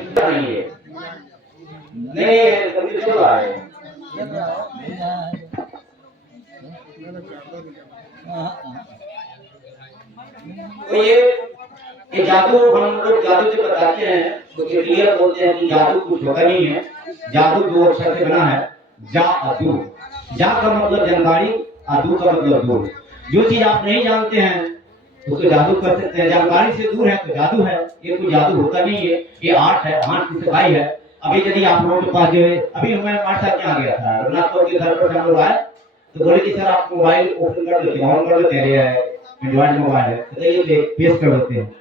नहीं है, नहीं कभी चल रहा है। तो ये जादू हम लोग जादू से बताते हैं तो क्लियर बोलते हैं कि जादू कुछ होता नहीं है। जादू दो अक्षर से बना है, जा अदू। जा का मतलब जानकारी, अदू का मतलब दूर। जो चीज आप नहीं जानते हैं उसको जादू कर सकते हैं। जानकारी से दूर है तो जादू है। ये कोई जादू होता नहीं है, ये आर्ट है, आर्ट की सिखाई है। अभी यदि आप लोगों के पास जो है, अभी मैं हमारे साथ क्या गया था रघुनाथ के घर पर हम लोग आए तो बोले कि सर आप मोबाइल ओपन कर लेते हैं, ऑन कर लेते हैं, एंड्रॉइड मोबाइल है तो ये पेश कर देते हैं।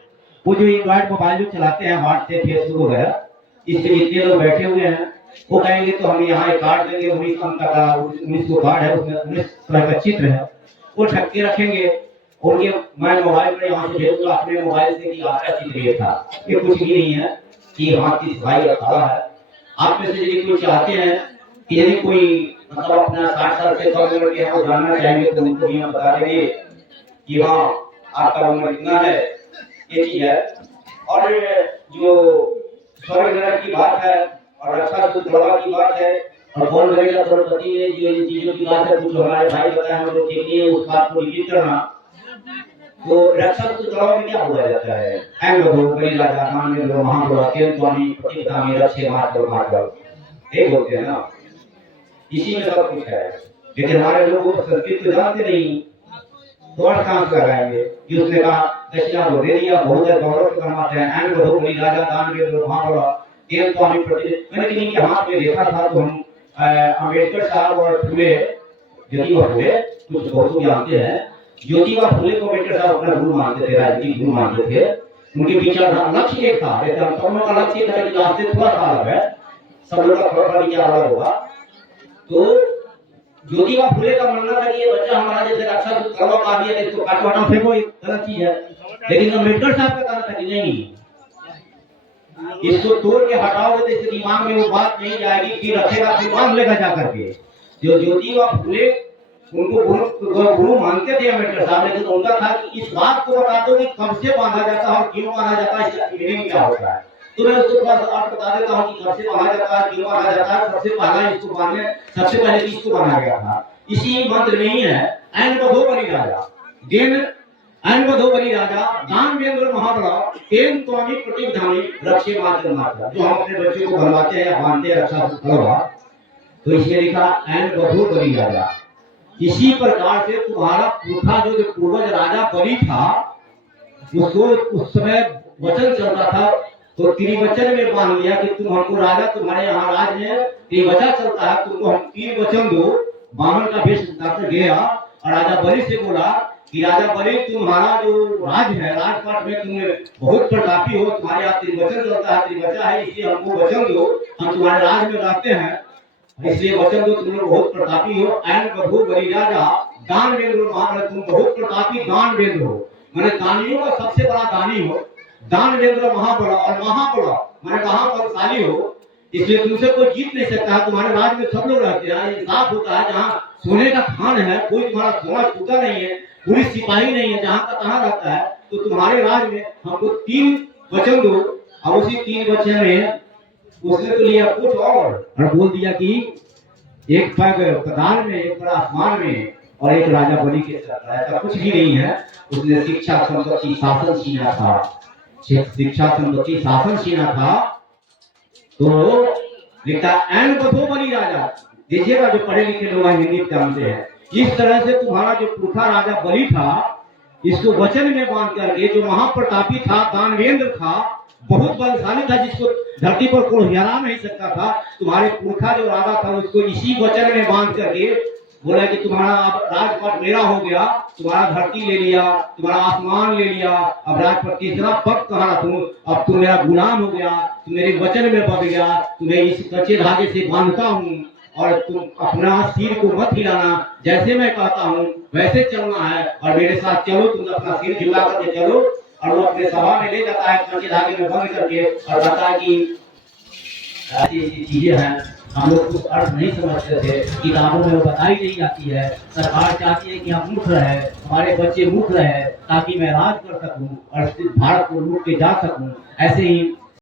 वो जो एंड्रॉइड मोबाइल जो चलाते हैं व्हाट्सएप फेसबुक वगैरह, इससे जितने लोग बैठे हुए हैं वो कहेंगे तो हम यहाँ एक कार्ड देंगे 19 अंक का 19 को कार्ड है, उसमें 19 तरह का चित्र है, वो ठग के रखेंगे। उनके मैं मोबाइल में यहाँ से भेजूंगा अपने मोबाइल से कि आपका चित्र ये था। ये कुछ भी नहीं है कि हाथ की सफाई रखा है। आप में से यदि कोई चाहते हैं कि यदि कोई मतलब अपना 60 साल से कम उम्र के हैं वो जानना चाहेंगे तो उनको भी हम बता देंगे कि हाँ आपका उम्र कितना है, ये चीज है। और जो स्वर्ग नरक की बात है और रक्षा सुत्रवा की बात है और कौन करेगा द्रौपदी ने जो इन चीजों की बात है, कुछ हमारे भाई बताए हम लोग के लिए उस बात को रिपीट करना। तो रक्षा सुत्रवा में क्या बोला जाता है, एंग बधो बलि राजा मान में लो महाबल अत्यंत स्वामी प्रतिपदामी रक्षे मात मातल, ये बोलते हैं ना। इसी में सब कुछ है। लेकिन हमारे लोग संस्कृत तो जानते नहीं तो और काम कर रहे हैं कि उसने कहा दक्षिणा दो दे दिया, बहुत गौरव से कमाते हैं। एंड बधो बलि राजा दान में लो महाबल अत्यंत स्वामी प्रति, मैंने किन्हीं के हाथ में देखा था तो हम अम्बेडकर साहब और फुले ज्योतिबा फुले कुछ बहुत जानते हैं। ज्योतिबा फुले को अम्बेडकर साहब अपना गुरु मानते थे, राजनीतिक गुरु मानते थे। उनके विचार लक्ष्य एक था, जैसे हम सब लोग का लक्ष्य था कि आज से थोड़ा सा अलग है, सब लोग का थोड़ा विचार अलग होगा। तो ज्योतिबा फुले का मानना था कि ये बच्चा हमारा जैसे रक्षा करवा पा दिया इसको काटवाना फेंको, एक गलत चीज है। लेकिन अम्बेडकर साहब का कहना था कि नहीं, इसको तोड़ के हटाओगे तो इसके दिमाग में वो बात नहीं जाएगी, फिर रखेगा, फिर बांध लेगा जाकर के। जो ज्योतिबा फुले उनको गुरु मानते थे अम्बेडकर साहब, लेकिन उनका था कि इस बात को बता दो कि कब से बांधा जाता है और क्यों बांधा जाता है, इसका मीनिंग क्या होता है। तो मैं उसको थोड़ा सा अर्थ बता देता हूँ कि कब से बांधा जाता है, क्यों बांधा जाता है। सबसे पहला इसको बांधने सबसे पहले इसको बांधा गया था, इसी मंत्र में ही है। एंड बधो बलि राजा देन एंड बधो बलि राजा दान वेंद्र महाबल तेन स्वामी प्रतिपदामी रक्षे मात्र मात्र। जो हम अपने बच्चों को बनवाते हैं बांधते हैं रक्षा करवा, तो इसमें लिखा एंड बधो बलि राजा। इसी प्रकार से तुम्हारा पुरखा जो पूर्वज राजा बलि था उसको उस समय वचन चलता था तो त्रिवचन में बांध लिया कि तुम हमको राजा, तुम्हारे यहाँ राज में त्रिवचन चलता है, तुमको हम 3 वचन दो। बामन का वेश धाकर गया और राजा बलि से बोला कि राजा बलि तुम्हारा जो राज है राजपाट में तुम्हें बहुत प्रतापी हो, तुम्हारे यहाँ त्रिवचन चलता है, त्रिवचन है, इसलिए हमको वचन दो, हम तुम्हारे राज में रहते हैं, इसलिए वचन दो, तुम लोग बहुत प्रतापी हो। एंड बधो बलि राजा दान वेंद्र महाबल, तुम बहुत प्रतापी दान वेंद्र हो, मैंने दानियों का सबसे बड़ा दानी हो। दान वेंद्र महाबल और महाबल मैंने महाबलशाली हो, इसलिए तुमसे कोई जीत नहीं सकता है। तुम्हारे राज में सब लोग रहते हैं, ये साफ होता है, जहाँ सोने का खान है, कोई तुम्हारा सोना छूता नहीं है, पुलिस सिपाही नहीं है, जहाँ का तहाँ रहता है। तो तुम्हारे राज में हमको 3 वचन दो। और उसी 3 वचन में उसने तो लिया कुछ और बोल दिया कि एक पैर पताल में, एक पैर आसमान में और एक राजा बलि के साथ। ऐसा कुछ भी नहीं है। उसने शिक्षा संपत्ति शासन छीना था, शिक्षा संपत्ति शासन छीना था। तो लिखा एंड बधो बलि राजा, देखिएगा जो पढ़े लिखे लोग हिंदी जानते हैं, इस तरह से तुम्हारा जो पुरखा राजा बलि था इसको वचन में बांध करके, जो महाप्रतापी था, दानवेंद्र था, बहुत बलशाली था, जिसको धरती पर कोई हरा नहीं सकता था, तुम्हारे पुरखा जो राजा था उसको इसी वचन में बांध करके बोला कि तुम्हारा अब राजपाट मेरा हो गया, तुम्हारा धरती ले लिया, तुम्हारा आसमान ले लिया, अब राजपाट तीसरा पग कहा तुम, अब तुम मेरा गुलाम हो गया, तुम मेरे वचन में बंध गया, तुम्हें इस कच्चे धागे से बांधता हूँ और तुम अपना सिर को मत हिलाना, जैसे मैं कहता हूँ वैसे चलना है और मेरे साथ चलो। तुम अपना सिर झुका करके चलो। और वो अपने सभा में ले जाता है कच्चे धागे में बंद करके और बताया कि ऐसी ऐसी चीजें हैं, हम लोग कुछ अर्थ नहीं समझते थे, किताबों में वो बताई नहीं जाती है। सरकार चाहती है कि हम मूर्ख रहे, हमारे बच्चे मूर्ख रहे, ताकि मैं राज कर सकूं और भारत को लूट के जा सकूं। ऐसे ही